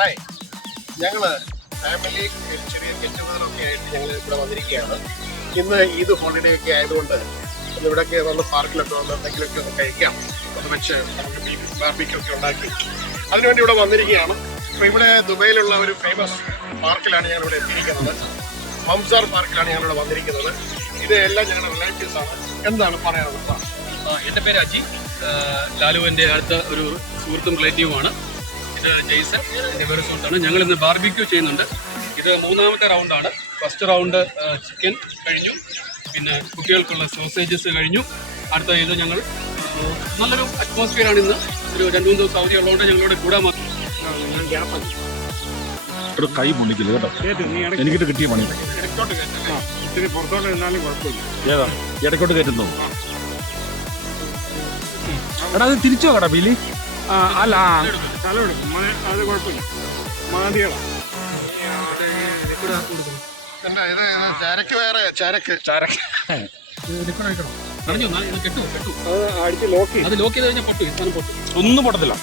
Hi, ഞങ്ങള് family ചെറിയ ഗെറ്റുഗതറൊക്കെ ആയിട്ട് ഞങ്ങൾ ഇവിടെ വന്നിരിക്കുകയാണ്. ഇന്ന് ഈദ് ഹോളിഡേ ഒക്കെ ആയതുകൊണ്ട് ഇവിടെയൊക്കെ വന്ന് പാർക്കിലൊക്കെ വന്ന് എന്തെങ്കിലുമൊക്കെ ഒന്ന് കഴിക്കാം, ഒന്ന് വെച്ച് നമുക്ക് ബാർബിക്യൊക്കെ ഉണ്ടാക്കി അതിനുവേണ്ടി ഇവിടെ വന്നിരിക്കുകയാണ്. അപ്പോൾ ഇവിടെ ദുബൈയിലുള്ള ഒരു ഫേമസ് പാർക്കിലാണ് ഞങ്ങൾ ഇവിടെ എത്തിയിരിക്കുന്നത്. മംസാർ പാർക്കിലാണ് ഞങ്ങളിവിടെ വന്നിരിക്കുന്നത്. ഇത് എല്ലാം ഞങ്ങളുടെ റിലേറ്റീവ്സാണ്. എന്താണ് പറയാനുള്ളത്? എൻ്റെ പേര് അജി, ലാലുവിൻ്റെ അടുത്ത ഒരു സുഹൃത്തും റിലേറ്റീവുമാണ്. ഇത് ജെയ്സൺ, എൻ്റെ പേര് സുഹൃത്താണ്. ഞങ്ങൾ ഇന്ന് ബാർബിക്യൂ ചെയ്യുന്നുണ്ട്. ഇത് മൂന്നാമത്തെ റൗണ്ടാണ്. ഫസ്റ്റ് റൗണ്ട് ചിക്കൻ കഴിഞ്ഞു, പിന്നെ കുട്ടികൾക്കുള്ള സോസേജസ് കഴിഞ്ഞു. അടുത്ത ഇത് ഞങ്ങൾ നല്ലൊരു അറ്റ്മോസ്ഫിയറാണ്. ഇന്ന് ഒരു 2-3 ദിവസം അവധി ഉള്ളതുകൊണ്ട് ഞങ്ങളിവിടെ കൂടാൻ മാത്രം. കൈ പൊള്ളിക്കില്ല കേട്ടോ, എനിക്കിട്ട് കിട്ടിയ പണി. പുറത്തോട്ട് നിന്നാലും കുഴപ്പമില്ല. ഏതാ ഇടയ്ക്കോട്ട് കയറ്റുന്നു? എടാ അത് തിരിച്ചു നോക്കടാ ബിലി. അല്ല സ്ഥലമെടുക്കും, അത് കുഴപ്പമില്ല. മാതികളാണ് ചരക്ക്, വേറെ ചരക്ക് അടിച്ച് ലോക്ക് അത് ലോക്ക് ചെയ്ത് കഴിഞ്ഞാൽ പൊട്ടും, ഈ സാധനം പൊട്ടും. ഒന്നും പൊട്ടത്തില്ല,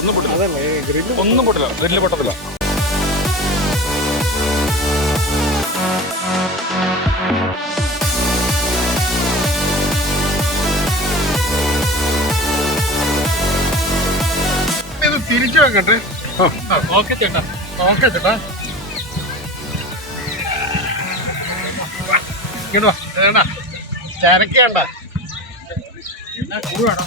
ഒന്നും പൊട്ടില്ല, ഒന്നും പൊട്ടില്ല, ഗ്രില്ല് പൊട്ടത്തില്ല. ഇത് തിരിച്ചു വെക്കട്ടെ. ഓക്കെ ചേട്ടാ, ഓക്കെ ചേട്ടാ, ഇങ്ങോട്ട് വാ. ചേട്ടാ ചരക്ക് വേണ്ട, വേണം.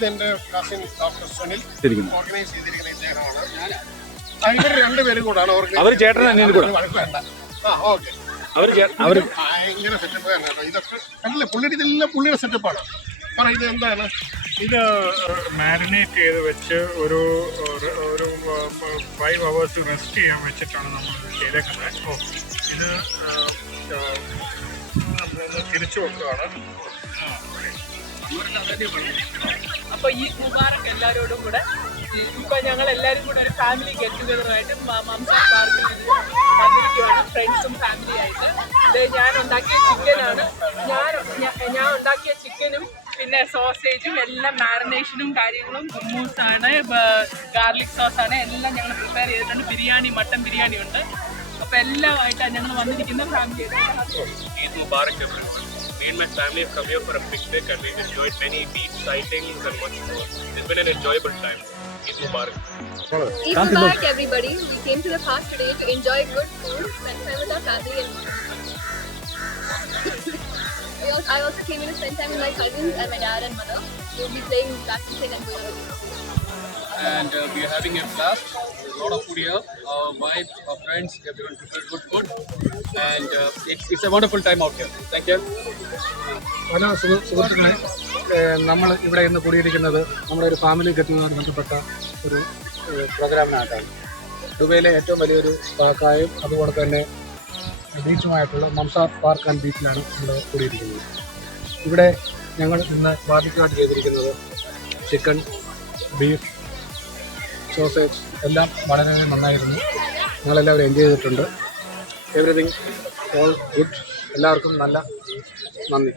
ഇതെന്റെ കസിൻ ഡോക്ടർ സുനിൽ ഓർഗനൈസ് ചെയ്തിരിക്കുന്ന ഇദ്ദേഹമാണ്. ഇവർ രണ്ടുപേരും കൂടാണ് അവർ ചേട്ടൻ വേണ്ട. ഓക്കെ, ഇങ്ങനെ സെറ്റപ്പ് തന്നെ കേട്ടോ. ഇതൊക്കെ അല്ല പുള്ളിയുടെ, ഇതെല്ലാം പുള്ളിയുടെ സെറ്റപ്പാണ്. കാരണം ഇത് എന്താണ്, ഇത് മാരിനേറ്റ് ചെയ്ത് വെച്ച് ഒരു 5 hours റെസ്റ്റ് ചെയ്യാൻ വെച്ചിട്ടാണ് നമ്മൾ ചെയ്തേക്കുന്നത്. ഇത് തിരിച്ചു വെക്കുകയാണ്. അപ്പൊ ഈ മുബാറക് എല്ലാവരോടും കൂടെ ഇപ്പൊ ഞങ്ങൾ എല്ലാവരും കൂടെ ഒരു ഫാമിലി ഗെറ്റ് ടുഗദറായിട്ട് മംസാർ പാർക്കിൽ വന്നിരിക്കുകയാണ്, ഫ്രണ്ട്സും ഫാമിലി ആയിട്ട്. ഇത് ഞാൻ ഉണ്ടാക്കിയ ചിക്കനാണ്. ഞാൻ ഉണ്ടാക്കിയ ചിക്കനും പിന്നെ സോസേജും എല്ലാം മാരിനേഷനും കാര്യങ്ങളും ഹുമ്മൂസാണ്, ഗാർലിക് സോസാണ്, എല്ലാം ഞങ്ങൾ പ്രിപ്പയർ ചെയ്തിട്ടുണ്ട്. ബിരിയാണി, മട്ടൻ ബിരിയാണി ഉണ്ട്. അപ്പൊ എല്ലാമായിട്ടാണ് ഞങ്ങൾ വന്നിരിക്കുന്ന family. Eid Mubarak everyone. Me and my family have come here for a picnic and we've enjoyed many beach sightings and much more. It's been an enjoyable time. Eid Mubarak. Eid Mubarak everybody. We came to the park today to enjoy good food, spend time with our family and I also came in to spend time with my cousins and my dad and mother. We'll be playing badminton and going out. And we are having a blast. There's a lot of food here. Our wives, our friends, everyone prepared good food. And it's a wonderful time out here. Thank you. പല സുഹൃത്തുക്കളെ, നമ്മൾ ഇവിടെ ഇന്ന് കൂടിയിരിക്കുന്നത് നമ്മുടെ ഒരു family ഗെറ്റുമായി ബന്ധപ്പെട്ട ഒരു പ്രോഗ്രാമിനായിട്ടാണ്. ദുബൈയിലെ ഏറ്റവും വലിയൊരു പാർക്കായും അതുപോലെ തന്നെ ബീച്ചുമായിട്ടുള്ള മംസാർ പാർക്ക് ആൻഡ് ബീച്ചിലാണ് നമ്മൾ കൂടിയിരിക്കുന്നത്. ഇവിടെ ഞങ്ങൾ ഇന്ന് ബാർബിക്യൂ ചെയ്തിരിക്കുന്നത് ചിക്കൻ, ബീഫ്, സോസേജ് എല്ലാം വളരെ നന്നായിരുന്നു. ഞങ്ങളെല്ലാവരും എൻജോയ് ചെയ്തിട്ടുണ്ട്. Everything all good. എല്ലാവർക്കും നല്ല നന്ദി.